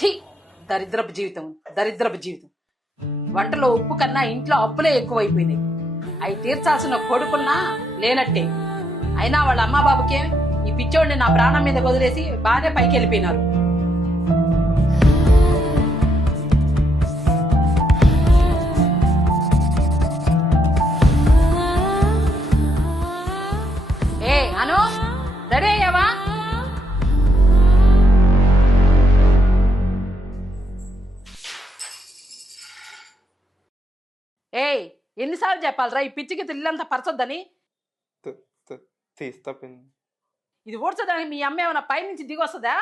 ఛీ, దరిద్రపు జీవితం, దరిద్రపు జీవితం. వంటలో ఉప్పు కన్నా ఇంట్లో అప్పులే ఎక్కువైపోయినాయి. అవి తీర్చాల్సిన కొడుకున్నా లేనట్టే. అయినా వాళ్ళ అమ్మా బాబుకే ఈ పిచ్చోడిని నా ప్రాణం మీద వదిలేసి బాగానే పైకి వెళ్ళిపోయినారు. ఏ అను, రెడీ అయ్యావా? ఏయ్, ఎన్నిసార్లు చెప్పాలరా ఈ పిచ్చికి ఇల్లంతా పరచొద్దని? తీస్తా పిన్ని. ఇది ఊడ్చడానికి మీ అమ్మ ఏమైనా పైనుంచి దిగి వస్తుందా?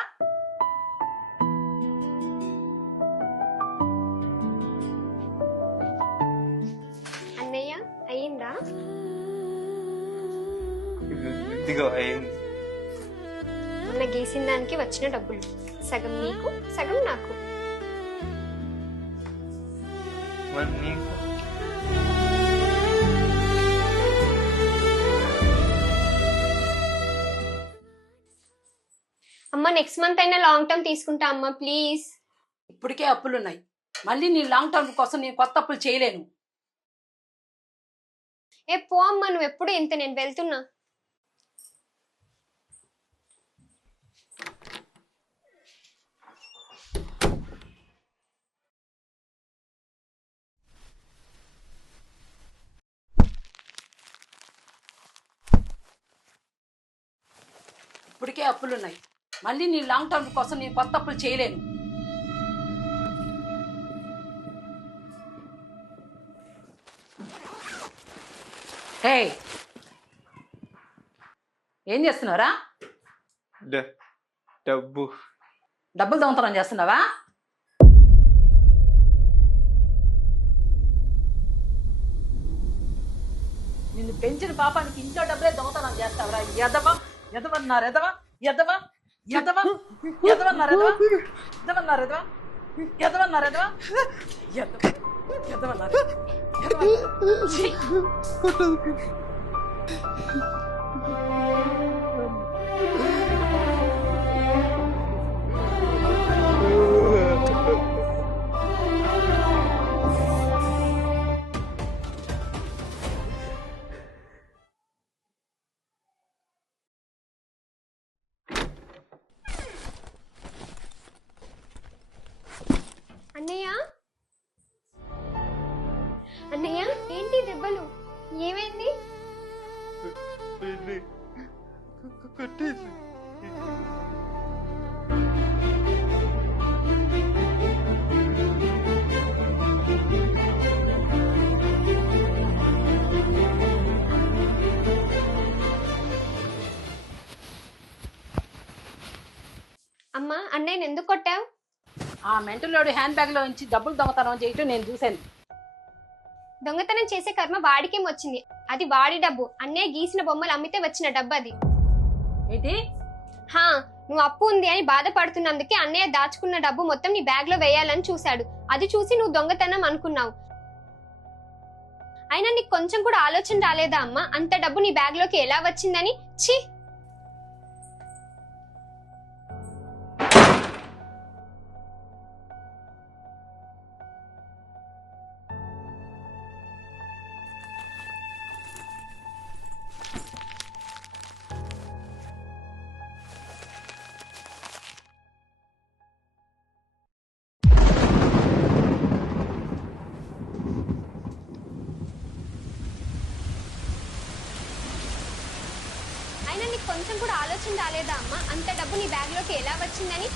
అన్నయ్య అయ్యిందా? ఇదిగో అయింది. మొన్న గీసిన దానికి వచ్చిన డబ్బులు సగం నీకు సగం నాకు. మరి నీకు? అమ్మ నెక్స్ట్ మంత్ అయినా లాంగ్ టర్మ్ తీసుకుంటా అమ్మ ప్లీజ్. ఇప్పటికే అప్పులున్నాయి, మళ్ళీ నీ లాంగ్ టర్మ్ కోసం నేను కొత్త అప్పులు చేయలేను. ఏ పో అమ్మ, నువ్వు ఎప్పుడు ఇంత, నేను వెళ్తున్నా. ఇప్పటికే అప్పులున్నాయి, మళ్ళీ నీ లాంగ్ టర్మ్ కోసం నేను కొత్త అప్పులు చేయలేను. హే, ఏం చేస్తున్నారా? డబ్బులు దొంగతనం చేస్తున్నావా? నిన్ను పెంచిన పాపానికి ఇంట్లో డబ్బులే దొంగతనం చేస్తావరా? ఎదవా ఎదవన్నారు, ఎదవా ఎదవా ఎదవా ఎదవన్నారు, ఎదవా ఎదవన్నారు, ఎదవా ఎదవన్నారు, ఎదవా ఎదవన్నారు. అన్నయ్య అన్నయ్య ఏంటి దెబ్బలు? ఏమైంది? కొట్టేసి అమ్మా అన్నయ్యని ఎందుకు కొట్టావు? ఆ మెంటలోడి హ్యాండ్ బ్యాగ్ లో నుంచి డబ్బులు దొంగతనం చేయటం నేను చూశాను. దొంగతనం చేసే కర్మ వాడికేం వచ్చింది? అది వాడి డబ్బు. అన్నయ్య గీసిన బొమ్మలు అమ్మితే వచ్చిన డబ్బు అది. ఏంటి? హా, నువ్వు అప్పు ఉంది అని బాధపడుతున్నందుకే అన్నయ్య దాచుకున్న డబ్బు మొత్తం నీ బ్యాగ్ లో వేయాలని చూశాడు. అది చూసి నువ్వు దొంగతనం అనుకున్నావు. అయినా నీకు కొంచెం కూడా ఆలోచన రాలేదా అమ్మా? అంత డబ్బు నీ బ్యాగ్ లోకి ఎలా వచ్చిందని? ఛీ! అయినా నీకు కొంచెం కూడా ఆలోచన రాలేదా అమ్మా? అంత డబ్బు నీ బ్యాగ్ లోకి ఎలా వచ్చిందని?